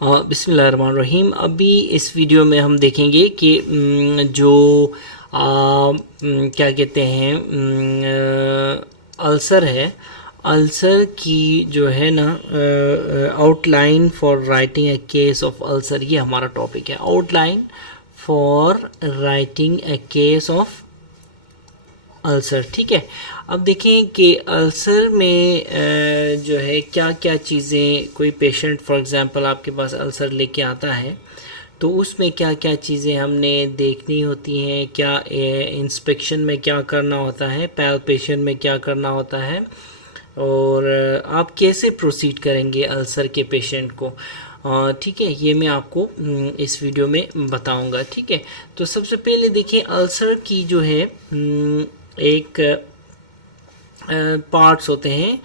बिस्मिल्लाहिर्रहमानिर्रहीम। अभी इस वीडियो में हम देखेंगे कि जो क्या कहते हैं अल्सर है। अल्सर की जो है ना outline for writing a case of ulcer, ये हमारा टॉपिक है। Outline for writing a case of ulcer, ठीक है। अब देखें कि अल्सर में जो है क्या क्या चीज़ें, कोई पेशेंट फॉर एग्जांपल आपके पास अल्सर लेके आता है तो उसमें क्या क्या चीज़ें हमने देखनी होती हैं, क्या इंस्पेक्शन में क्या करना होता है, पैल्पेशन में क्या करना होता है, और आप कैसे प्रोसीड करेंगे अल्सर के पेशेंट को, ठीक है। ये मैं आपको इस वीडियो में बताऊंगा, ठीक है। तो सबसे पहले देखिए अल्सर की जो है एक पार्ट्स होते हैं।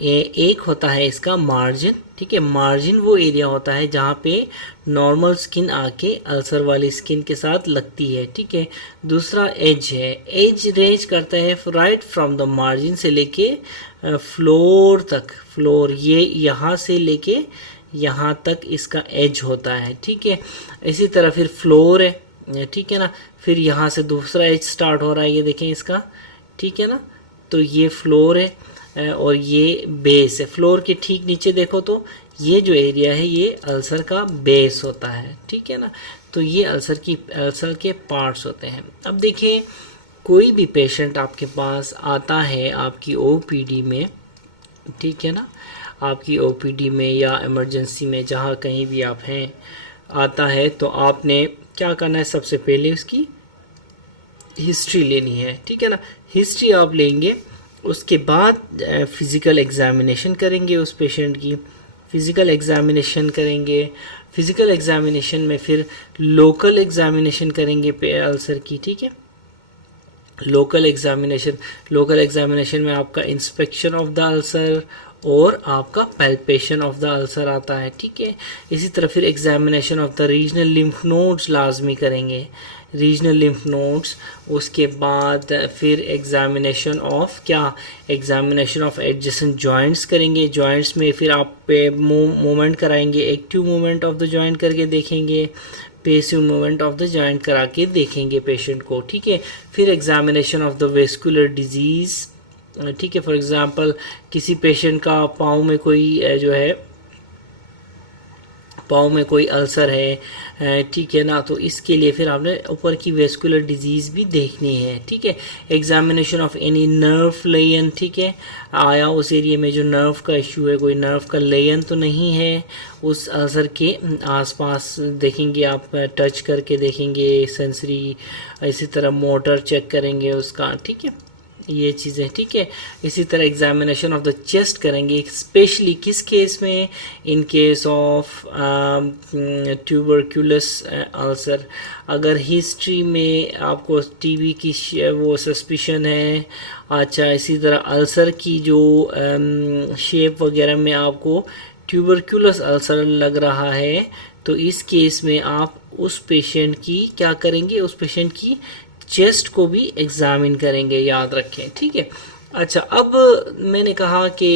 एक होता है इसका मार्जिन, ठीक है। मार्जिन वो एरिया होता है जहाँ पे नॉर्मल स्किन आके अल्सर वाली स्किन के साथ लगती है, ठीक है। दूसरा एज है। एज रेंज करता है राइट फ्रॉम द मार्जिन से लेके फ्लोर तक। फ्लोर ये यहाँ से लेके यहाँ तक इसका एज होता है, ठीक है। इसी तरह फिर फ्लोर है, ठीक है ना। फिर यहाँ से दूसरा एज स्टार्ट हो रहा है, ये देखें इसका, ठीक है ना। तो ये फ्लोर है और ये बेस है। फ्लोर के ठीक नीचे देखो तो ये जो एरिया है ये अल्सर का बेस होता है, ठीक है ना। तो ये अल्सर के पार्ट्स होते हैं। अब देखिए कोई भी पेशेंट आपके पास आता है आपकी ओपीडी में, ठीक है ना, आपकी ओपीडी में या इमरजेंसी में जहाँ कहीं भी आप हैं आता है, तो आपने क्या करना है, सबसे पहले उसकी हिस्ट्री लेनी है, ठीक है ना। हिस्ट्री आप लेंगे, उसके बाद फिज़िकल एग्ज़ामिनेशन करेंगे उस पेशेंट की। फ़िज़िकल एग्ज़ामिनेशन करेंगे, फ़िज़िकल एग्ज़ामिनेशन में फिर लोकल एग्ज़ामिनेशन करेंगे अल्सर की, ठीक है। लोकल एग्ज़ामिनेशन में आपका इंस्पेक्शन ऑफ द अल्सर और आपका पैल्पेशन ऑफ द अल्सर आता है, ठीक है। इसी तरह फिर examination of the regional lymph nodes लाजमी करेंगे, रीजनल लिम्फ नोड्स। उसके बाद फिर examination of examination of adjacent joints करेंगे। जॉइंट्स में फिर आप पे मूवमेंट कराएंगे, active movement of the joint करके देखेंगे, passive movement of the joint करा के देखेंगे पेशेंट को, ठीक है। फिर examination of the vascular disease, ठीक है। फॉर एग्जांपल किसी पेशेंट का पाँव में कोई जो है पाँव में कोई अल्सर है, ठीक है ना, तो इसके लिए फिर आपने ऊपर की वेस्कुलर डिजीज़ भी देखनी है, ठीक है। Examination of any nerve Leyen, ठीक है, आया उस एरिया में जो नर्व का इशू है, कोई नर्व का लेयन तो नहीं है उस अल्सर के आसपास, देखेंगे आप, टच करके देखेंगे सेंसरी। इसी तरह मोटर चेक करेंगे उसका, ठीक है, ये चीज़ें, ठीक है। इसी तरह एग्जामिनेशन ऑफ द चेस्ट करेंगे, स्पेशली किस केस में, इन केस ऑफ ट्यूबरक्यूलस अल्सर। अगर हिस्ट्री में आपको टीबी की वो सस्पिशन है, अच्छा, इसी तरह अल्सर की जो शेप वगैरह में आपको ट्यूबरक्यूलस अल्सर लग रहा है, तो इस केस में आप उस पेशेंट की क्या करेंगे, उस पेशेंट की चेस्ट को भी एग्जामिन करेंगे, याद रखें, ठीक है। अच्छा, अब मैंने कहा कि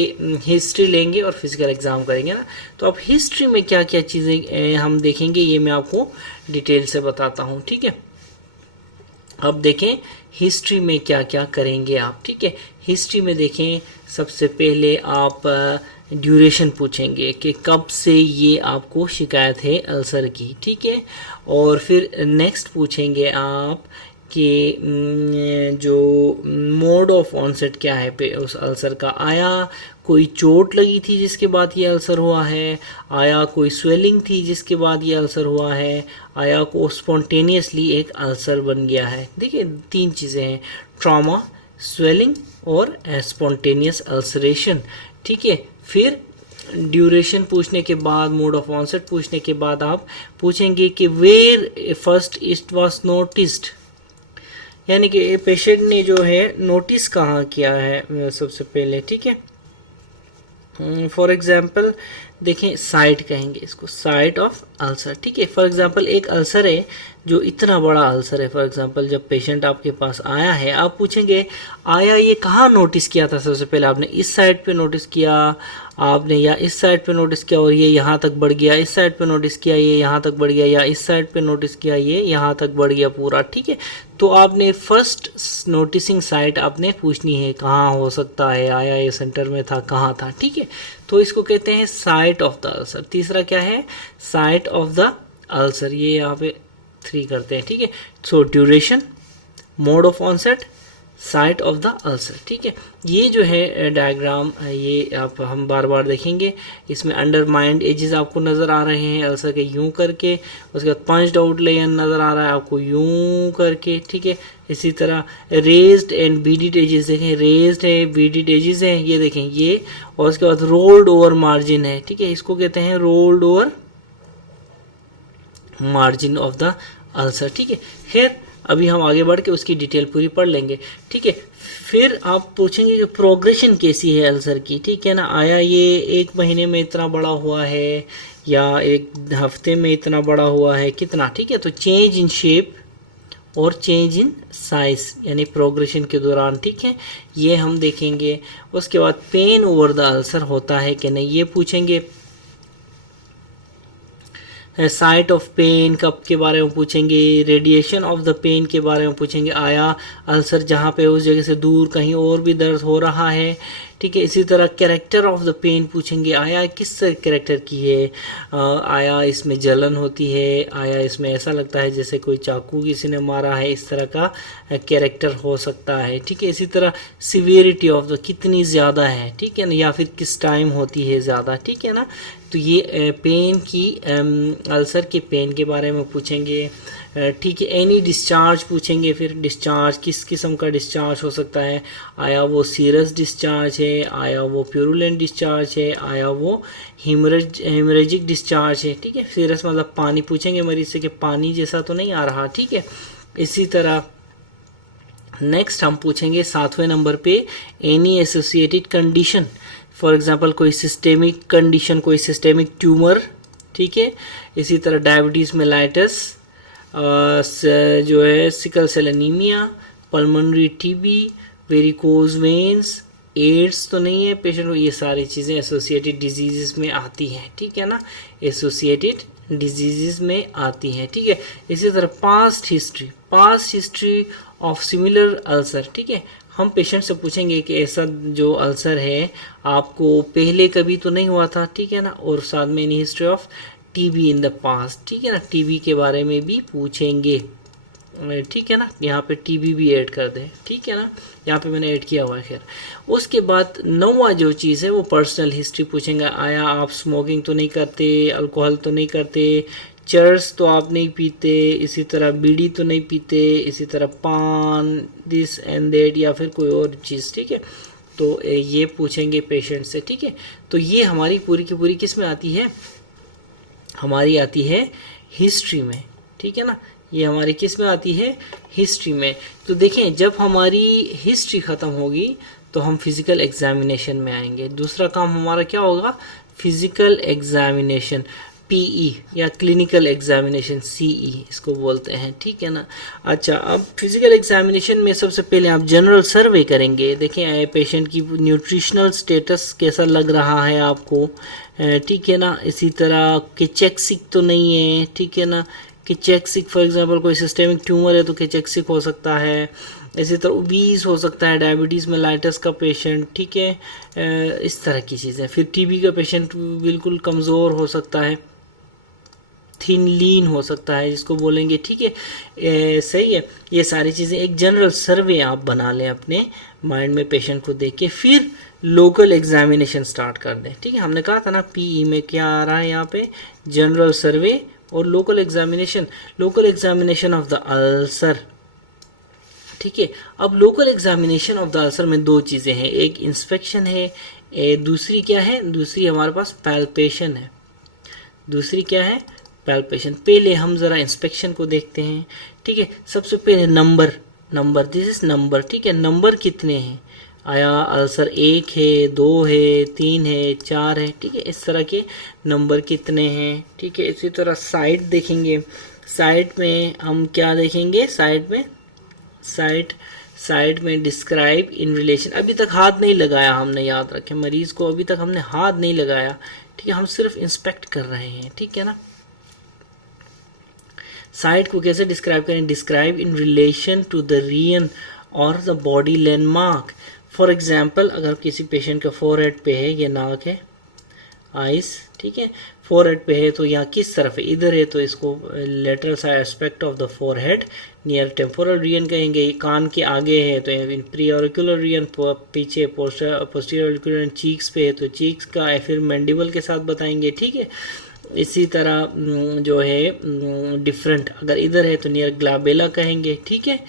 हिस्ट्री लेंगे और फिजिकल एग्जाम करेंगे ना, तो अब हिस्ट्री में क्या क्या चीज़ें हम देखेंगे ये मैं आपको डिटेल से बताता हूँ, ठीक है। अब देखें हिस्ट्री में क्या क्या करेंगे आप, ठीक है। हिस्ट्री में देखें सबसे पहले आप ड्यूरेशन पूछेंगे कि कब से ये आपको शिकायत है अल्सर की, ठीक है। और फिर नेक्स्ट पूछेंगे आप कि जो मोड ऑफ ऑनसेट क्या है पे उस अल्सर का, आया कोई चोट लगी थी जिसके बाद ये अल्सर हुआ है, आया कोई स्वेलिंग थी जिसके बाद ये अल्सर हुआ है, आया को स्पॉन्टेनियसली एक अल्सर बन गया है। देखिए 3 चीज़ें हैं, ट्रॉमा, स्वेलिंग और स्पॉन्टेनियस अल्सरेशन, ठीक है। फिर ड्यूरेशन पूछने के बाद, मोड ऑफ ऑनसेट पूछने के बाद आप पूछेंगे कि where first it was noticed, यानी कि पेशेंट ने जो है नोटिस कहाँ किया है सबसे पहले, ठीक है। फॉर एग्जांपल देखें साइट कहेंगे इसको, साइट ऑफ अल्सर, ठीक है। फॉर एग्जांपल एक अल्सर है जो इतना बड़ा अल्सर है, फॉर एग्जांपल जब पेशेंट आपके पास आया है, आप पूछेंगे आया ये कहाँ नोटिस किया था, सबसे पहले आपने इस साइड पे नोटिस किया, आपने या इस साइड पे नोटिस किया और ये यहाँ तक बढ़ गया, इस साइड पे नोटिस किया ये यहाँ तक बढ़ गया, या इस साइड पे नोटिस किया ये यहाँ तक बढ़ गया पूरा, ठीक है। तो आपने फर्स्ट नोटिसिंग साइट आपने पूछनी है कहाँ हो सकता है, आया ये सेंटर में था, कहाँ था, ठीक है। तो इसको कहते हैं साइट ऑफ द अल्सर। तीसरा क्या है, साइट ऑफ द अल्सर, ये यहाँ पे 3 करते हैं, ठीक है। So duration, mode of onset, site of the ulcer, ठीक है। ये जो है डायग्राम, ये आप हम बार बार देखेंगे। इसमें अंडरमाइंड एजेस आपको नज़र आ रहे हैं अल्सर के यूं करके, उसके बाद पंच्ड आउट लेयर नज़र आ रहा है आपको यूं करके, ठीक है। इसी तरह रेज्ड एंड बीडिड एजेस देखें, रेज्ड है, बीडिड एजेस हैं, ये देखें ये, और उसके बाद रोल्ड ओवर मार्जिन है, ठीक है। इसको कहते हैं rolled over margin of the ulcer, ठीक है। खैर अभी हम आगे बढ़ के उसकी डिटेल पूरी पढ़ लेंगे, ठीक है। फिर आप पूछेंगे कि प्रोग्रेशन कैसी है अल्सर की, ठीक है ना। आया ये 1 महीने में इतना बड़ा हुआ है या 1 हफ्ते में इतना बड़ा हुआ है, कितना, ठीक है। तो चेंज इन शेप और चेंज इन साइज यानी प्रोग्रेशन के दौरान, ठीक है, ये हम देखेंगे। उसके बाद पेन ओवर द अल्सर होता है कि नहीं, ये पूछेंगे। साइट ऑफ पेन कब के बारे में पूछेंगे, रेडिएशन ऑफ द पेन के बारे में पूछेंगे, आया अल्सर जहाँ पे उस जगह से दूर कहीं और भी दर्द हो रहा है, ठीक है। इसी तरह कैरेक्टर ऑफ द पेन पूछेंगे, आया किस कैरेक्टर की है, आया इसमें जलन होती है, आया इसमें ऐसा लगता है जैसे कोई चाकू किसी ने मारा है, इस तरह का कैरेक्टर हो सकता है, ठीक है। इसी तरह सिवियरिटी ऑफ द, कितनी ज़्यादा है, ठीक है ना, या फिर किस टाइम होती है ज़्यादा, ठीक है ना। तो ये पेन की अल्सर के पेन के बारे में पूछेंगे, ठीक है। एनी डिस्चार्ज पूछेंगे, फिर डिस्चार्ज किस किस्म का डिस्चार्ज हो सकता है, आया वो सीरस डिस्चार्ज है, आया वो प्यूरुलेंट डिस्चार्ज है, आया वो हेमरेजिक डिस्चार्ज है, ठीक है। सीरस मतलब पानी पूछेंगे मरीज से कि पानी जैसा तो नहीं आ रहा, ठीक है। इसी तरह नेक्स्ट हम पूछेंगे 7वें नंबर पे any associated condition, for example कोई सिस्टेमिक कंडीशन, कोई सिस्टेमिक ट्यूमर, ठीक है। इसी तरह डायबिटीज़ मेलाइटस, जो है sickle cell anaemia, pulmonary TB, varicose veins, AIDS तो नहीं है पेशेंट को, ये सारी चीज़ें एसोसिएटेड डिजीज़ में आती हैं, ठीक है ना, एसोसिएटेड डिजीज़ में आती हैं, ठीक है। इसी तरह past history of similar ulcer, ठीक है। हम पेशेंट से पूछेंगे कि ऐसा जो अल्सर है आपको पहले कभी तो नहीं हुआ था, ठीक है ना, और साथ में any history of TB in the past, ठीक है ना, टीबी के बारे में भी पूछेंगे, ठीक है ना। यहाँ पे टीबी भी ऐड कर दें, ठीक है ना, यहाँ पे मैंने ऐड किया हुआ है। खैर उसके बाद 9वां जो चीज़ है वो पर्सनल हिस्ट्री पूछेंगे, आया आप स्मोकिंग तो नहीं करते, अल्कोहल तो नहीं करते, चरस तो आप नहीं पीते, इसी तरह बीड़ी तो नहीं पीते, इसी तरह पान, दिस एंड दैट, या फिर कोई और चीज़, ठीक है। तो ये पूछेंगे पेशेंट से, ठीक है। तो ये हमारी पूरी की पूरी किस में आती है, हमारी आती है हिस्ट्री में, ठीक है ना, ये हमारी किस में आती है, हिस्ट्री में। तो देखें जब हमारी हिस्ट्री ख़त्म होगी तो हम फिज़िकल एग्जामिनेशन में आएंगे। दूसरा काम हमारा क्या होगा, फिज़िकल एग्जामिनेशन, पीई या क्लिनिकल एग्जामिनेशन, सीई इसको बोलते हैं, ठीक है ना। अच्छा, अब फिजिकल एग्जामिनेशन में सबसे पहले आप जनरल सर्वे करेंगे, देखें पेशेंट की न्यूट्रिशनल स्टेटस कैसा लग रहा है आपको, ठीक है ना। इसी तरह किचेक्सिक तो नहीं है, ठीक है ना, किचेक्सिक फॉर एग्जांपल कोई सिस्टेमिक ट्यूमर है तो किचेक्सिक हो सकता है। इसी तरह ओबीज हो सकता है, डायबिटीज़ मेलाइटस का पेशेंट, ठीक है, इस तरह की चीज़ें। फिर टीबी का पेशेंट बिल्कुल कमज़ोर हो सकता है, थिन लीन हो सकता है जिसको बोलेंगे, ठीक है, सही है। ये सारी चीज़ें एक जनरल सर्वे आप बना लें अपने माइंड में पेशेंट को देख के, फिर लोकल एग्जामिनेशन स्टार्ट कर दें, ठीक है। हमने कहा था ना पीई में क्या आ रहा है यहाँ पे, जनरल सर्वे और local examination of the ulcer, ठीक है। अब local examination of the ulcer में 2 चीज़ें हैं, एक इंस्पेक्शन है, दूसरी क्या है, दूसरी हमारे पास पैल्पेशन है, दूसरी क्या है, पैल्पेशन। पहले हम ज़रा इंस्पेक्शन को देखते हैं, ठीक है। सबसे पहले नंबर, दिस इज नंबर, ठीक है। नंबर कितने हैं, आया अल्सर 1 है, 2 है, 3 है, 4 है, ठीक है, इस तरह के नंबर कितने हैं, ठीक है। इसी तरह साइड देखेंगे, साइड में हम क्या देखेंगे, साइड साइड में डिस्क्राइब इन रिलेशन, अभी तक हाथ नहीं लगाया हमने, याद रखें मरीज को अभी तक हमने हाथ नहीं लगाया, ठीक है, हम सिर्फ इंस्पेक्ट कर रहे हैं, ठीक है ना। साइड को कैसे डिस्क्राइब करें, describe in relation to the region और the body landmark. For example अगर किसी पेशेंट का फोरहेड पे है, ये नाक है, आइस, ठीक है, फोरहेड पे है तो यहाँ किस तरफ है, इधर है तो इसको lateral side aspect of the forehead near temporal region कहेंगे। कान के आगे है तो इन प्री ऑरिकुलर रीजन, पीछे पोस्टीरियर ऑरिकुलर चीक्स पे है तो चीक्स का, फिर मैंडिबल के साथ बताएंगे, ठीक है। इसी तरह जो है डिफरेंट अगर इधर है तो नियर ग्लाबेला कहेंगे, ठीक है,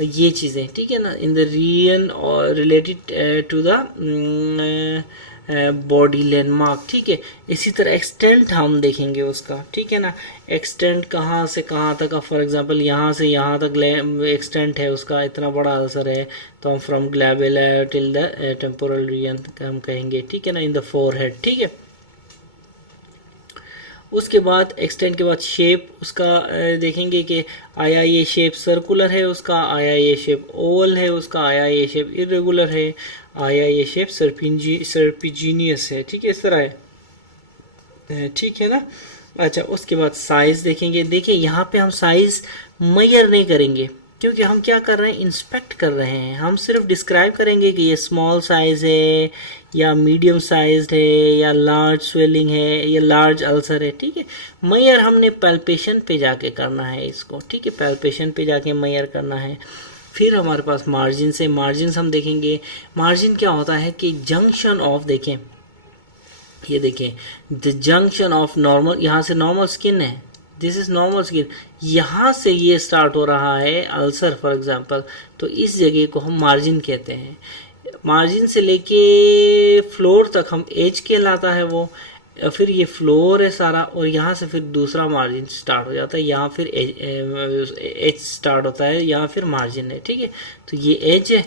ये चीज़ें, ठीक है ना, इन द रीजन और related to the body landmark, ठीक है। इसी तरह एक्सटेंट हम देखेंगे उसका, ठीक है ना, एक्सटेंट कहाँ से कहाँ तक, फॉर एग्जांपल यहाँ से यहाँ तक एक्सटेंट है उसका, इतना बड़ा अल्सर है तो हम from glabella till the temporal region हम कहेंगे, ठीक है ना, इन द फोरहेड, ठीक है। उसके बाद एक्सटेंट के बाद शेप उसका देखेंगे कि आया ये शेप सर्कुलर है उसका, आया ये शेप ओवल है उसका, आया ये शेप इरेगुलर है, आया ये शेप सर्पिजीनियस है, ठीक है, इस तरह है, ठीक है ना। अच्छा, उसके बाद साइज देखेंगे। देखिए यहाँ पे हम साइज मेजर नहीं करेंगे क्योंकि हम क्या कर रहे हैं, इंस्पेक्ट कर रहे हैं, हम सिर्फ डिस्क्राइब करेंगे कि ये स्मॉल साइज है या मीडियम साइज है या लार्ज स्वेलिंग है या लार्ज अल्सर है, ठीक है। मेजर हमने पैल्पेशन पे जाके करना है इसको, ठीक है, पैल्पेशन पे जाके मेजर करना है। फिर हमारे पास मार्जिन से, मार्जिन हम देखेंगे। मार्जिन क्या होता है कि जंक्शन ऑफ, देखें ये देखें, द जंक्शन ऑफ नॉर्मल, यहाँ से नॉर्मल स्किन है, दिस इज नॉर्मल स्किन, यहाँ से ये स्टार्ट हो रहा है अल्सर फॉर एग्जांपल, तो इस जगह को हम मार्जिन कहते हैं। मार्जिन से लेके फ्लोर तक हम एज कहलाता है वो, फिर ये फ्लोर है सारा और यहाँ से फिर दूसरा मार्जिन स्टार्ट हो जाता है, यहाँ फिर एज स्टार्ट होता है, यहाँ फिर मार्जिन है, ठीक है। तो ये एज है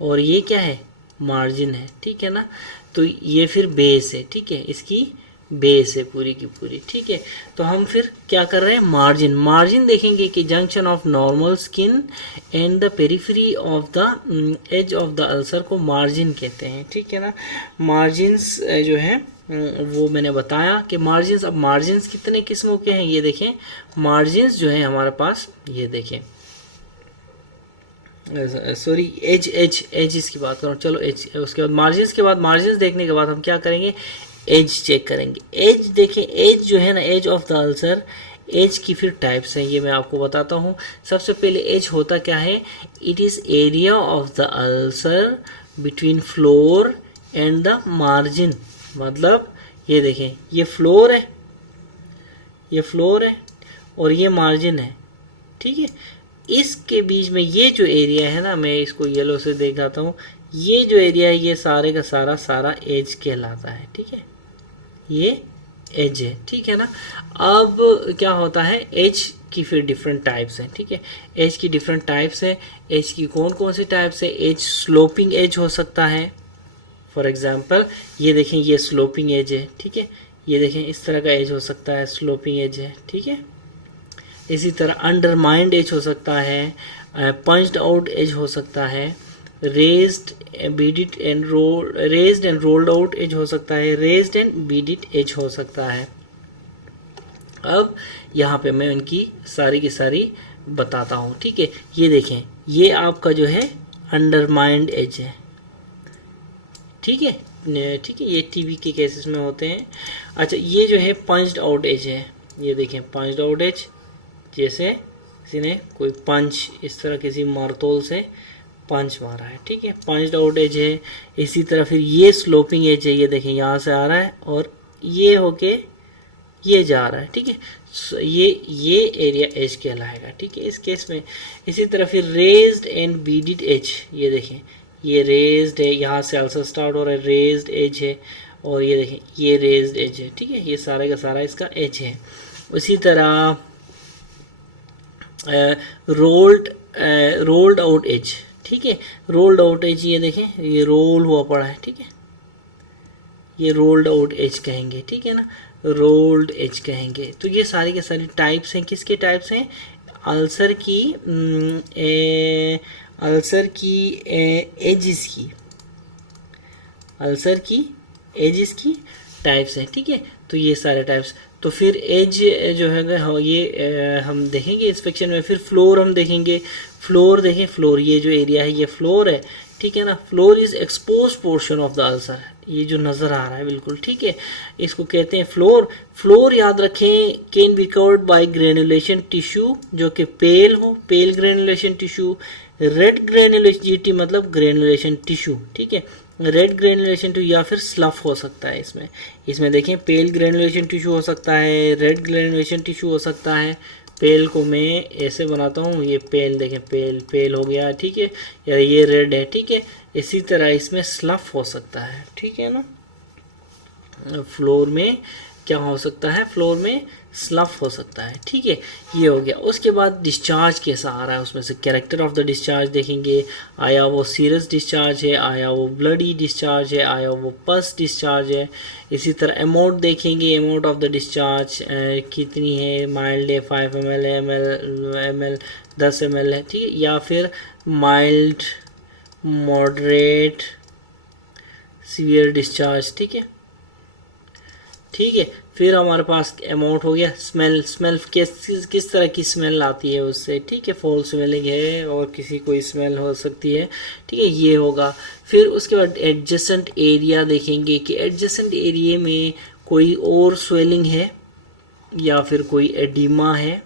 और ये क्या है, मार्जिन है, ठीक है ना। तो ये फिर बेस है, ठीक है, इसकी बेस है पूरी की पूरी, ठीक है। तो हम फिर क्या कर रहे हैं, मार्जिन, मार्जिन देखेंगे कि junction of normal skin and the periphery of the edge of the ulcer को मार्जिन कहते हैं, ठीक है ना। मार्जिन्स जो है वो मैंने बताया कि मार्जिन्स, अब मार्जिन्स कितने किस्मों के हैं ये देखें। मार्जिन्स जो है हमारे पास, ये देखें, सॉरी एज एज एज इसकी बात करूँ, चलो एज, उसके बाद मार्जिन्स के बाद, मार्जिन्स देखने के बाद हम क्या करेंगे, एज चेक करेंगे। एज देखें, एज जो है ना, edge of the ulcer, edge की फिर टाइप्स हैं, ये मैं आपको बताता हूँ। सबसे पहले एज होता क्या है, it is area of the ulcer between floor and the margin. मतलब ये देखें, ये फ्लोर है, ये फ्लोर है और ये मार्जिन है, ठीक है। इसके बीच में ये जो एरिया है ना, मैं इसको येलो से दिखाता हूँ, ये जो एरिया है ये सारे का सारा सारा एज कहलाता है, ठीक है, ये एज है, ठीक है ना। अब क्या होता है, एज की फिर डिफरेंट टाइप्स हैं, ठीक है, एज की डिफरेंट टाइप्स है। एज की कौन कौन सी टाइप्स है, एज स्लोपिंग एज हो सकता है, फॉर एग्जांपल ये देखें, ये स्लोपिंग एज है, ठीक है, ये देखें इस तरह का एज हो सकता है, स्लोपिंग एज है, ठीक है। इसी तरह अंडरमाइंड एज हो सकता है, पंच्ड आउट एज हो सकता है, raised beaded and rolled out edge हो सकता है, रेज्ड एंड बीडिट एज हो सकता है। अब यहाँ पे मैं उनकी सारी की सारी बताता हूँ, ठीक है। ये देखें, ये आपका जो है अंडरमाइंड एज है, ठीक है, ठीक है, ये टीबी के केसेस में होते हैं। अच्छा, ये जो है पंच्ड आउट एज है, ये देखें पंच्ड आउट एज, जैसे किसी ने कोई पंच इस तरह किसी मारतोल से पंच मारा है, ठीक है, पंच्ड आउट एज है। इसी तरह फिर ये स्लोपिंग एज है, ये देखें यहाँ से आ रहा है और ये होके ये जा रहा है, ठीक है, ये एरिया एज कहलाएगा, ठीक है, इस केस में। इसी तरह फिर रेज्ड एंड बीडिड एज, ये देखें, ये रेज्ड है, यहाँ से अल्सर स्टार्ट हो रहा है, रेज्ड एज है, और ये देखें ये रेज्ड एज है, ठीक है, ये सारे का सारा इसका एज है। उसी तरह रोल्ड आउट एज, ठीक है, रोल्ड आउट एज, ये देखें ये रोल हुआ पड़ा है, ठीक है, ये रोल्ड आउट एज कहेंगे, ठीक है ना, रोल्ड एज कहेंगे। तो ये सारी के सारी टाइप्स हैं, किसके टाइप्स हैं, अल्सर की एजिस की, अल्सर की एजिस की टाइप्स हैं, ठीक है। तो ये सारे टाइप्स, तो फिर एज जो है ये हम देखेंगे इंस्पेक्शन में। फिर फ्लोर हम देखेंगे, फ्लोर देखें, फ्लोर ये जो एरिया है ये फ्लोर है, ठीक है ना। Floor is expose portion of the ulcer, ये जो नज़र आ रहा है बिल्कुल, ठीक है, इसको कहते हैं फ्लोर। फ्लोर याद रखें can be covered by granulation tissue जो कि पेल हो, pale granulation tissue. Red granulation, GT मतलब ग्रेनुलेशन टिश्यू, ठीक है, रेड ग्रेनुलेशन टिश्यू या फिर स्लफ हो सकता है इसमें देखें पेल ग्रेनुलेशन टिश्यू हो सकता है, रेड ग्रेनुलेशन टिश्यू हो सकता है। पेल को मैं ऐसे बनाता हूँ, ये पेल देखें, पेल हो गया, ठीक है, या ये रेड है, ठीक है। इसी तरह इसमें स्लफ हो सकता है, ठीक है ना। फ्लोर में क्या हो सकता है, फ्लोर में स्लफ हो सकता है, ठीक है, ये हो गया। उसके बाद डिस्चार्ज कैसा आ रहा है, उसमें से कैरेक्टर ऑफ द डिस्चार्ज देखेंगे, आया वो सीरियस डिस्चार्ज है, आया वो ब्लडी डिस्चार्ज है, आया वो पस डिस्चार्ज है। इसी तरह अमाउंट देखेंगे, अमाउंट ऑफ द डिस्चार्ज कितनी है, माइल्ड है 5 ml 10 ml है, ठीक है, या फिर माइल्ड, मॉडरेट, सीवियर डिस्चार्ज, ठीक है, ठीक है। फिर हमारे पास अमाउंट हो गया। स्मेल किस तरह की स्मेल आती है उससे, ठीक है, फॉल स्मेलिंग है और किसी कोई स्मेल हो सकती है, ठीक है, ये होगा। फिर उसके बाद एडजेसेंट एरिया देखेंगे कि एडजेसेंट एरिया में कोई और स्वेलिंग है या फिर कोई एडिमा है,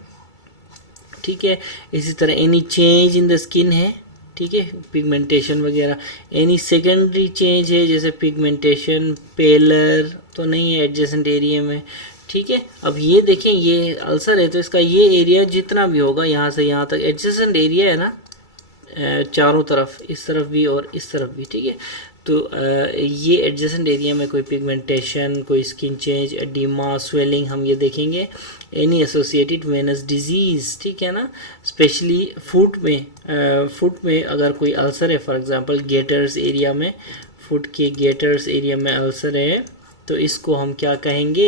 ठीक है। इसी तरह any change in the skin है, ठीक है, पिगमेंटेशन वगैरह। एनी सेकेंडरी चेंज है जैसे पिगमेंटेशन, पेलर तो नहीं है एडजेसेंट एरिया में, ठीक है। अब ये देखें ये अल्सर है तो इसका ये एरिया जितना भी होगा यहाँ से यहाँ तक एडजेसेंट एरिया है ना, चारों तरफ, इस तरफ भी और इस तरफ भी, ठीक है। तो ये एडजेसेंट एरिया में कोई पिगमेंटेशन, कोई स्किन चेंज, एडिमा, स्वेलिंग हम ये देखेंगे। एनी एसोसिएटेड वेनस डिजीज़, ठीक है ना, स्पेशली फुट में अगर कोई अल्सर है, फॉर एग्जांपल गेटर्स एरिया में, फुट के गेटर्स एरिया में अल्सर है तो इसको हम क्या कहेंगे,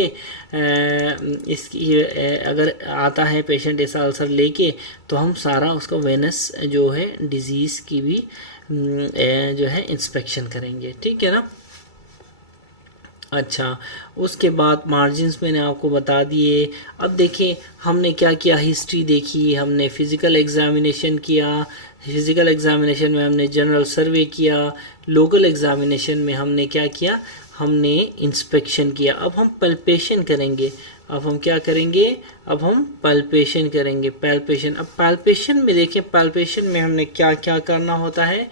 इसकी अगर आता है पेशेंट ऐसा अल्सर लेके तो हम सारा उसका वेनस जो है डिजीज़ की भी जो है इंस्पेक्शन करेंगे, ठीक है ना। अच्छा, उसके बाद मार्जिन्स मैंने आपको बता दिए। अब देखिए हमने क्या किया, हिस्ट्री देखी, हमने फिज़िकल एग्जामिनेशन किया, फिज़िकल एग्जामिनेशन में हमने जनरल सर्वे किया, लोकल एग्जामिनेशन में हमने क्या किया, हमने इंस्पेक्शन किया। अब हम पल्पेशन करेंगे, अब हम क्या करेंगे, अब हम पल्पेशन करेंगे, पैल्पेशन। अब पैल्पेशन में देखें, पैल्पेशन में हमने क्या क्या करना होता है।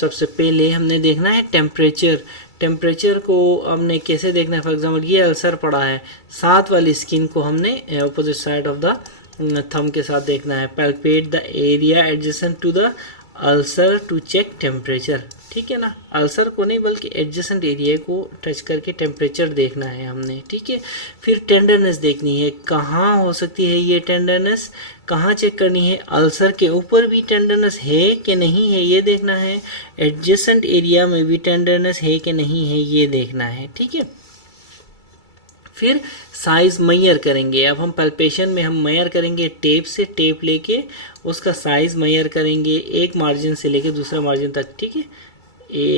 सबसे पहले हमने देखना है टेम्परेचर, टेम्परेचर को हमने कैसे देखना है, फॉर एग्जांपल ये अल्सर पड़ा है, साथ वाली स्किन को हमने opposite side of the thumb के साथ देखना है। Palpate the area adjacent to the ulcer to check temperature, ठीक है ना, अल्सर को नहीं बल्कि एडजेसेंट एरिया को टच करके टेम्परेचर देखना है हमने, ठीक है। फिर टेंडरनेस देखनी है, कहाँ हो सकती है ये टेंडरनेस, कहाँ चेक करनी है, अल्सर के ऊपर भी टेंडरनेस है कि नहीं है ये देखना है, एडजेसेंट एरिया में भी टेंडरनेस है कि नहीं है ये देखना है, ठीक है। फिर साइज़ मेजर करेंगे। अब हम पल्पेशन में हम मेजर करेंगे टेप से, टेप लेके उसका साइज़ मेजर करेंगे एक मार्जिन से लेके दूसरा मार्जिन तक, ठीक है,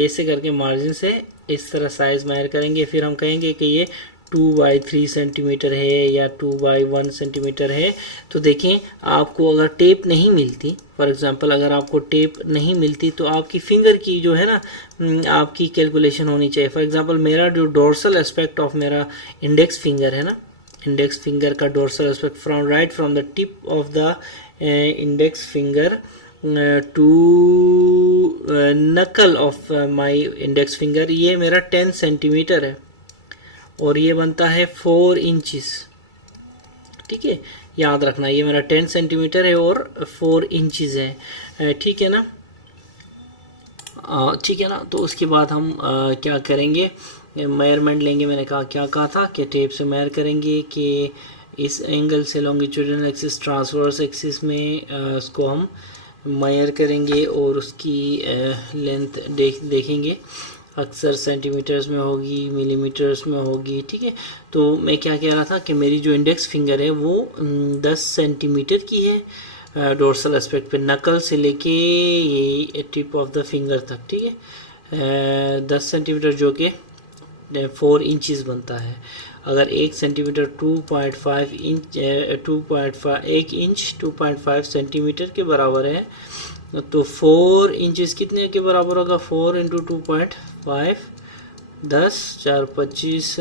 ऐसे करके मार्जिन से इस तरह साइज़ मेजर करेंगे। फिर हम कहेंगे कि ये 2/3 सेंटीमीटर है या 2/1 सेंटीमीटर है। तो देखें आपको अगर टेप नहीं मिलती, फॉर एग्जांपल अगर आपको टेप नहीं मिलती तो आपकी फिंगर की जो है ना आपकी कैलकुलेशन होनी चाहिए। फॉर एग्जांपल मेरा जो डोर्सल एस्पेक्ट ऑफ मेरा इंडेक्स फिंगर है ना, इंडेक्स फिंगर का dorsal aspect from the tip of the index finger to knuckle of my index finger, ये मेरा 10 सेंटीमीटर है और ये बनता है 4 इंचेस, ठीक है, याद रखना ये मेरा 10 सेंटीमीटर है और 4 इंचेस है, ठीक है ना, ठीक है ना। तो उसके बाद हम क्या करेंगे, मेजरमेंट लेंगे। मैंने क्या कहा था कि टेप से मेजर करेंगे कि इस एंगल से लॉन्गिट्यूडिनल एक्सिस ट्रांसवर्स एक्सिस में उसको हम मेजर करेंगे और उसकी लेंथ देखेंगे, अक्सर सेंटीमीटर्स में होगी, मिलीमीटर्स में होगी, ठीक है। तो मैं क्या कह रहा था कि मेरी जो इंडेक्स फिंगर है वो 10 सेंटीमीटर की है डोर्सल एस्पेक्ट पे, नकल से लेके ये टिप ऑफ द फिंगर तक, ठीक है। 10 सेंटीमीटर जो कि 4 इंचज़ बनता है। अगर 1 सेंटीमीटर 2.5 इंच 1 इंच 2.5 सेंटीमीटर के बराबर है, तो 4 इंचज़ कितने के बराबर होगा? 4 इंटू 2.5, 10, 4 25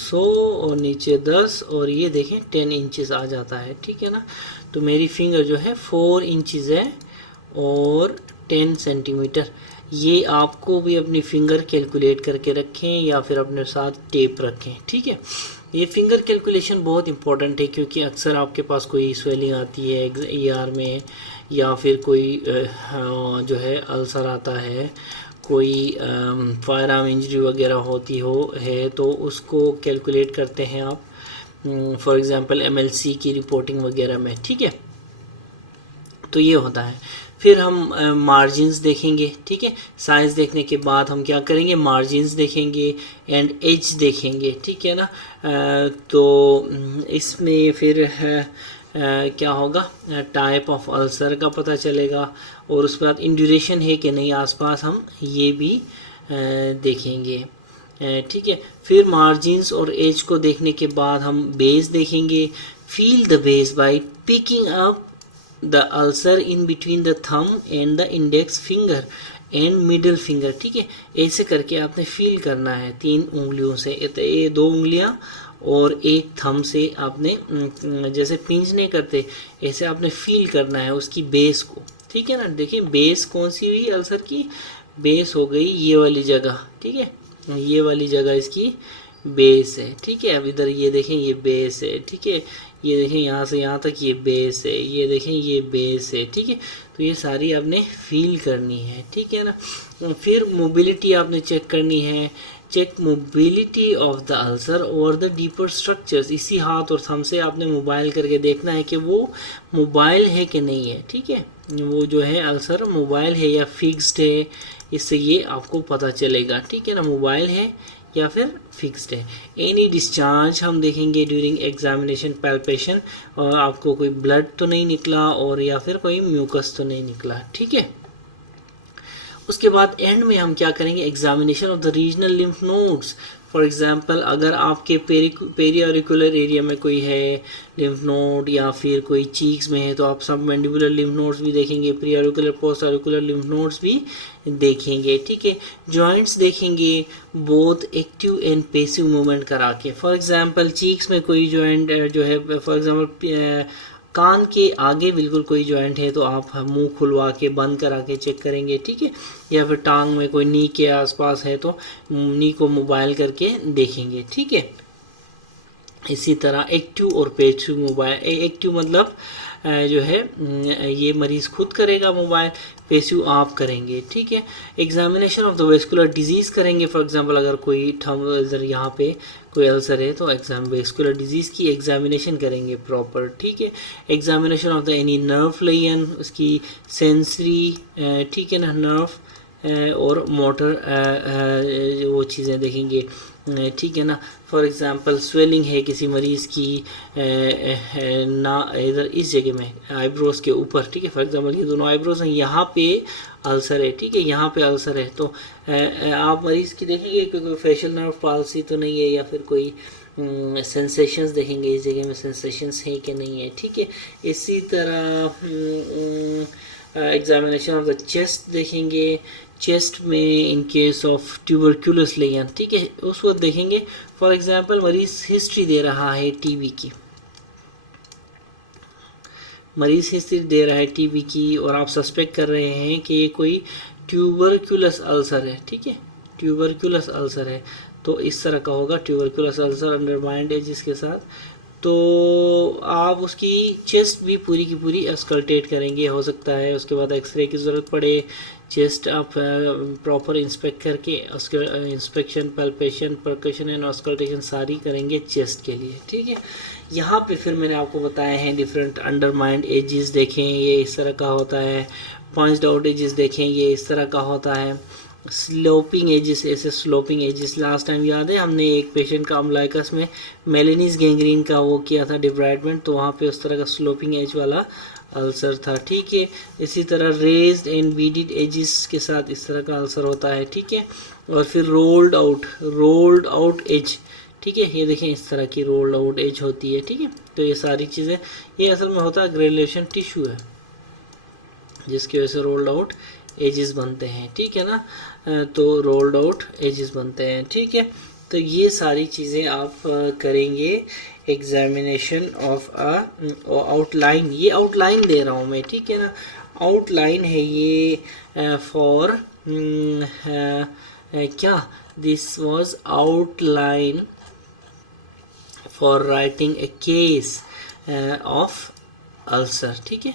100 और नीचे 10 और ये देखें 10 इंचज़ आ जाता है, ठीक है ना। तो मेरी फिंगर जो है 4 इंचज़ है और 10 सेंटीमीटर। ये आपको भी अपनी फिंगर कैलकुलेट करके रखें या फिर अपने साथ टेप रखें, ठीक है। ये फिंगर कैलकुलेशन बहुत इंपॉर्टेंट है क्योंकि अक्सर आपके पास कोई स्वेलिंग आती है ER में या फिर कोई जो है अल्सर आता है, कोई फायर आर्म इंजरी वगैरह होती है तो उसको कैलकुलेट करते हैं आप, फॉर एग्जांपल MLC की रिपोर्टिंग वगैरह में, ठीक है। तो ये होता है। फिर हम मार्जिन्स देखेंगे, ठीक है। साइज देखने के बाद हम क्या करेंगे? मार्जिन्स देखेंगे एंड एज देखेंगे, ठीक है ना। तो इसमें फिर क्या होगा? टाइप ऑफ अल्सर का पता चलेगा और उसके बाद इंड्यूरेशन है कि नहीं आसपास, हम ये भी देखेंगे, ठीक है। फिर मार्जिन्स और एज को देखने के बाद हम बेस देखेंगे। Feel the base by picking up the ulcer in between the thumb and the index finger and middle finger, ठीक है। ऐसे करके आपने फील करना है 3 उंगलियों से, ये 2 उंगलियां और एक थंब से आपने जैसे पिंच नहीं करते ऐसे आपने फील करना है उसकी बेस को, ठीक है ना। देखिए बेस कौन सी हुई अल्सर की? बेस हो गई ये वाली जगह, ठीक है। ये वाली जगह इसकी बेस है, ठीक है। अब इधर ये देखें ये बेस है, ठीक है। ये देखें यहाँ से यहाँ तक ये बेस है, ये देखें ये बेस है, ठीक है। तो ये सारी आपने फील करनी है, ठीक है ना। फिर मोबिलिटी आपने चेक करनी है। Check mobility of the ulcer और द डीपर स्ट्रक्चर्स। इसी हाथ और थंब से आपने मोबाइल करके देखना है कि वो मोबाइल है कि नहीं है, ठीक है। वो जो है अल्सर मोबाइल है या फिक्स्ड है, इससे ये आपको पता चलेगा, ठीक है ना, मोबाइल है या फिर फिक्स्ड है। एनी डिस्चार्ज हम देखेंगे ड्यूरिंग एग्जामिनेशन पैल्पेशन, और आपको कोई ब्लड तो नहीं निकला और या फिर कोई म्यूकस तो नहीं निकला, ठीक है। उसके बाद एंड में हम क्या करेंगे? Examination of the regional lymph nodes. For example अगर आपके पेरियोरिकुलर एरिया में कोई है लिम्फ नोड या फिर कोई चीक्स में है तो आप सब मैंडिबुलर लिम्फ नोड्स भी देखेंगे, pre-auricular post auricular lymph nodes भी देखेंगे, ठीक है। जॉइंट्स देखेंगे both active and passive movement करा के। फॉर एग्जांपल चीक्स में कोई जॉइंट जो है, फॉर एग्जांपल कान के आगे बिल्कुल कोई जॉइंट है तो आप मुंह खुलवा के बंद करा के चेक करेंगे, ठीक है। या फिर टांग में कोई नी के आसपास है तो नी को मोबाइल करके देखेंगे, ठीक है। इसी तरह एक्टिव और पैसिव मोबाइल, एक्टिव मतलब जो है ये मरीज खुद करेगा मोबाइल, पैसिव आप करेंगे, ठीक है। Examination of the vascular disease करेंगे। फॉर एग्जांपल अगर कोई थंब इधर यहाँ पे कोई अल्सर है तो वेस्कुलर डिजीज की एग्जामिनेशन करेंगे प्रॉपर, ठीक है। Examination of the any nerve lesion, उसकी सेंसरी, ठीक है ना, नर्व और मोटर वो चीज़ें देखेंगे, ठीक है ना। फॉर एग्जांपल स्वेलिंग है किसी मरीज़ की ना इधर इस जगह में आईब्रोज के ऊपर, ठीक है। फॉर एग्जांपल ये दोनों आईब्रोज हैं, यहाँ पे अल्सर है, ठीक है, यहाँ पे अल्सर है तो आप मरीज़ की देखेंगे कि कोई फेशियल नर्व पाल्सी तो नहीं है या फिर कोई सेंसेशंस देखेंगे इस जगह में सेंसेशंस है कि नहीं है, ठीक है। इसी तरह एग्जामिनेशन ऑफ द चेस्ट देखेंगे। चेस्ट में इन केस ऑफ ट्यूबरक्यूलस लेजन, ठीक है, उस वक्त देखेंगे। फॉर एग्जांपल मरीज हिस्ट्री दे रहा है टीबी की, मरीज हिस्ट्री दे रहा है टीबी की और आप सस्पेक्ट कर रहे हैं कि ये कोई ट्यूबरक्यूलस अल्सर है, ठीक है, ट्यूबरक्यूलस अल्सर है तो इस तरह का होगा ट्यूबरक्यूलस अल्सर अंडरमाइंड एजिस के साथ। तो आप उसकी चेस्ट भी पूरी की पूरी अस्कल्टेट करेंगे, हो सकता है उसके बाद एक्सरे की ज़रूरत पड़े। चेस्ट आप प्रॉपर इंस्पेक्ट करके inspection, palpation, percussion and auscultation सारी करेंगे चेस्ट के लिए, ठीक है। यहाँ पे फिर मैंने आपको बताया है डिफरेंट अंडरमाइंड एजेस देखें, ये इस तरह का होता है। पॉइंट्स आउट एजेस देखें, ये इस तरह का होता है। स्लोपिंग एजिस, ऐसे स्लोपिंग एजिस। लास्ट टाइम याद है हमने एक पेशेंट का अम्लाइकस में मेलेनिस गैंग्रीन का वो किया था डिब्राइडमेंट, तो वहाँ पे उस तरह का स्लोपिंग एज वाला अल्सर था, ठीक है। इसी तरह रेज्ड एंड बीडेड एजिस के साथ इस तरह का अल्सर होता है, ठीक है। और फिर रोल्ड आउट एज, ठीक है, ये देखें इस तरह की रोल्ड आउट एज होती है, ठीक है। तो ये सारी चीज़ें, ये असल में होता है ग्रेजुलेशन टिश्यू है जिसकी वजह से रोल्ड आउट एजेस बनते हैं, ठीक है ना। तो रोल्ड आउट एजेस बनते हैं, ठीक है। तो ये सारी चीज़ें आप करेंगे एग्जामिनेशन ऑफ आउटलाइन। ये आउटलाइन दे रहा हूँ मैं, ठीक है ना, आउटलाइन है ये फॉर क्या, this was outline for writing a case of ulcer, ठीक है।